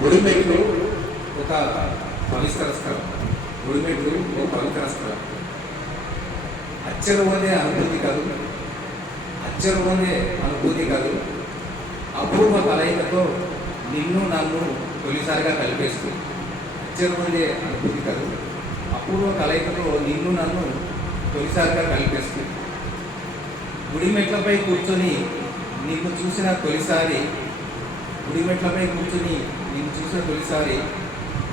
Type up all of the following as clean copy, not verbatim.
గుడిమెట్లు ఒక పవిత్ర స్థలం. గుడిమెట్లు ఒక పవిత్ర స్థలం. అచ్చరువనే అనుభూతి కాదు, అచ్చరువనే అనుభూతి కాదు, అపూర్వ కలయికతో నిన్ను నన్ను తొలిసారిగా కలిపేస్తుంది. అచ్చరువనే అనుభూతి కాదు, అపూర్వ కలయికతో నిన్ను నన్ను తొలిసారిగా కలిపేస్తుంది. గుడిమెట్లపై కూర్చొని నిన్ను చూసిన తొలిసారి, గుడిమెట్లపై కూర్చొని నిన్ను చూసిన తొలిసారి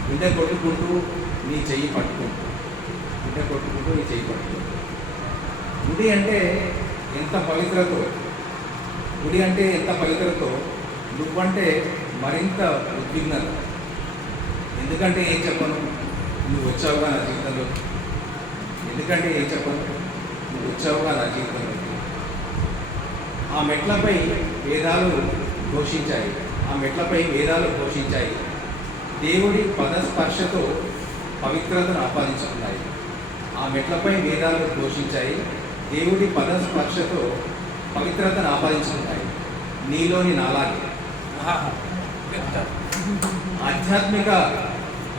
గుండె కొట్టుకుంటూ నీ చెయ్యి పట్టుకుంటూ, గుండె కొట్టుకుంటూ నీ చెయ్యి పట్టుకుంటూ. గుడి అంటే ఎంత పవిత్రతో, గుడి అంటే ఎంత పవిత్రతో, నువ్వంటే మరింత ఉద్విగ్నత. ఎందుకంటే ఏం చెప్పను, నువ్వు వచ్చావుగా నా జీవితంలో. ఎందుకంటే ఏం చెప్పను, నువ్వు వచ్చావుగా నా జీవితంలో. ఆ మెట్లపై వేదాలు ఘోషించాయి, ఆ మెట్లపై వేదాలు ఘోషించాయి. దేవుడి పదస్పర్శతో పవిత్రతను ఆపాదించుకున్నాయి. ఆ మెట్లపై వేదాలు ఘోషించాయి, దేవుడి పదస్పర్శతో పవిత్రతను ఆపాదించుకున్నాయి. నీలోని నాలాగే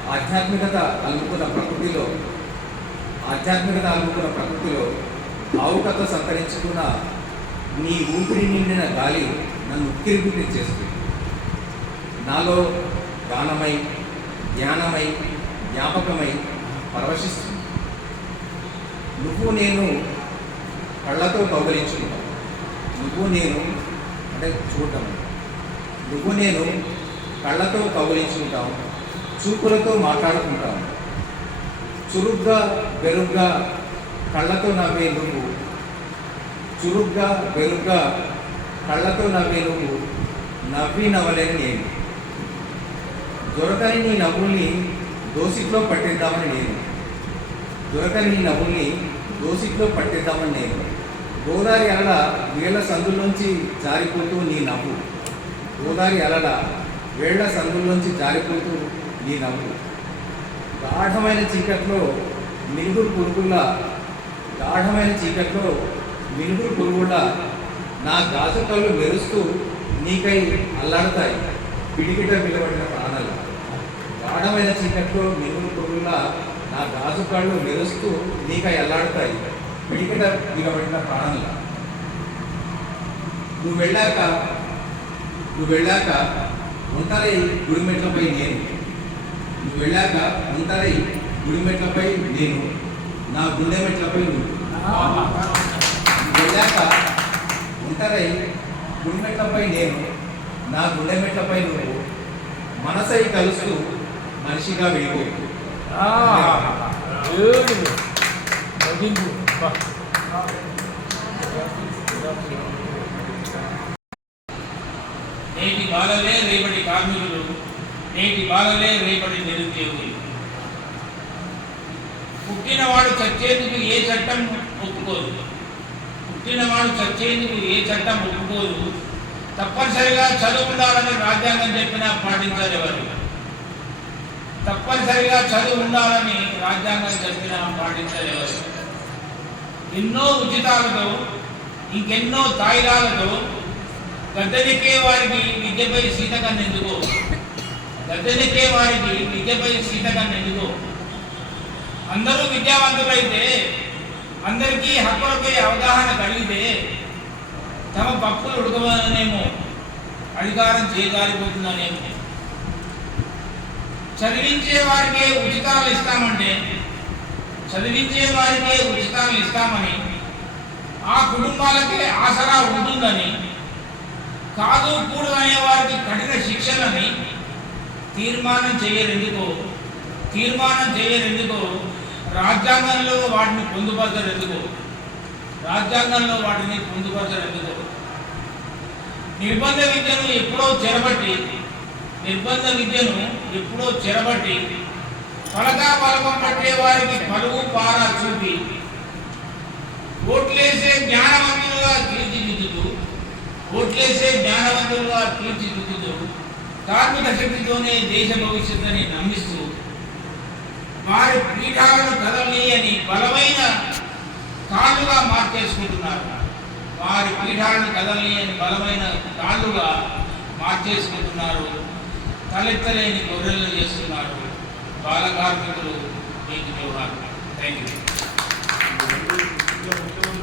ఆధ్యాత్మికత అలుముకున్న ప్రకృతిలో, భావుకత సంతరించుకున్న నీ ఊపిరి నిండిన గాలి నన్ను ఉక్కిరిబిక్కిరి చేస్తుంది. నాలో గానమై, ధ్యానమై, జ్ఞాపకమై పరవశిస్తుంది. నువ్వు నేను కళ్ళతో కౌగలించుకుంటాం, నువ్వు నేను అంటే చూడటం, నువ్వు నేను కళ్ళతో కౌగలించుకుంటాం, చూపులతో మాట్లాడుకుంటాం. చురుగ్గా బెరుగ్గా కళ్ళతో నవ్వే నువ్వు, చురుగ్గా బెరుగ్గా కళ్ళతో నవ్వే నువ్వు, నవ్వి నవ్వలేని నేను. దొరకని నీ నవ్వుల్ని దోసిట్లో పట్టిద్దామని నేను, దొరకని నీ నవ్వుల్ని దోసిట్లో పట్టిద్దామని నేను. గోదావరి అలల వేళ్ల సందుల్లోంచి జారిపోతూ నీ నవ్వు, గోదావరి అలల వేళ్ల సందుల్లోంచి జారిపోతూ నీ నవ్వు. గాఢమైన చీకట్లో మినుగురు పురుగుల్లా, గాఢమైన చీకట్లో మినుగురు పురుగుల్లా నా గాజు కళ్ళు మెరుస్తూ నీకై అల్లాడుతాయి పిడికిట విలువడిన ప్రాణాలు. గాఢమైన చీకట్లో మినుగురు పురుగుల్లా నా గాజు కళ్ళు మెరుస్తూ నీకై అల్లాడుతాయి పిడికిట విలువడిన ప్రాణాలు. నువ్వు వెళ్ళాక ఉంటారై గుడిమెట్లపై నేను, నువ్వు వెళ్ళాక ఉంటారై గుడిమెట్లపై నేను, నా గుండె మెట్లపై నువ్వు. నువ్వు వెళ్ళాక ఉంటారై గుడిమెట్లపై నేను, నా గుండె మెట్లపై నువ్వు. మనసై కలుస్తూ మనిషిగా వెళ్ళిపో. నేటి బాలలే రేపటి కార్మికులు, నేటి బాలలే రేపటి నిరుద్యోగులు. పుట్టినవాడు చచ్చేందుకు ఏ చట్టం ఒప్పుకోదు, పుట్టినవాడు చచ్చేందుకు ఏ చట్టం ఒప్పుకోదు. తప్పనిసరిగా చదువు ఉండాలని రాజ్యాంగం చెప్పినా పాటించారు ఎవరు, తప్పనిసరిగా చదువు ఉండాలని రాజ్యాంగం చెప్పినా పాటించారు ఎవరు. ఎన్నో ఉచితాలతో, ఇంకెన్నో తాయిలాలతో గద్దెనెక్కే వారికి విద్యపై సీతకన్నెందుకో, గద్దెనెక్కే వారికి విద్యపై సీతకన్నెందుకో. అందరూ విద్యావంతులైతే, అందరికీ హక్కులపై అవగాహన కలిగితే తమ పప్పులు ఉడకవనేమో, అధికారం చేజారిపోతుందనేమో. చదివించే వారికే ఉచితాలు ఇస్తామంటే, చదివించే వారికే ఉచితాలు ఇస్తామని, ఆ కుటుంబాలకే ఆసరా ఉంటుందని, కాదు కూడు అనే వారికి కఠిన శిక్షలని తీర్మానం చేయరెందుకో, రాజ్యాంగంలో వాటిని పొందుపరచరెందుకో, నిర్బంధ విద్యను ఎప్పుడో చెరబట్టి పలకా పలకం పట్టే వారికి పలువు పారా చూపి ఓట్లేసే జ్ఞానవంతులుగా తీర్చిదిద్దుతూ కార్మిక శక్తితోనే దేశ భవిష్యత్తుని నమ్మిస్తూ వారి పీఠాలను కదలనీయని బలమైన కాళ్ళుగా మార్చేసుకుంటున్నారు. తలెత్తలేని గొర్రెలను చేస్తున్నారు బాల కార్మికులు. నీతి వ్యవహారం. Thank you.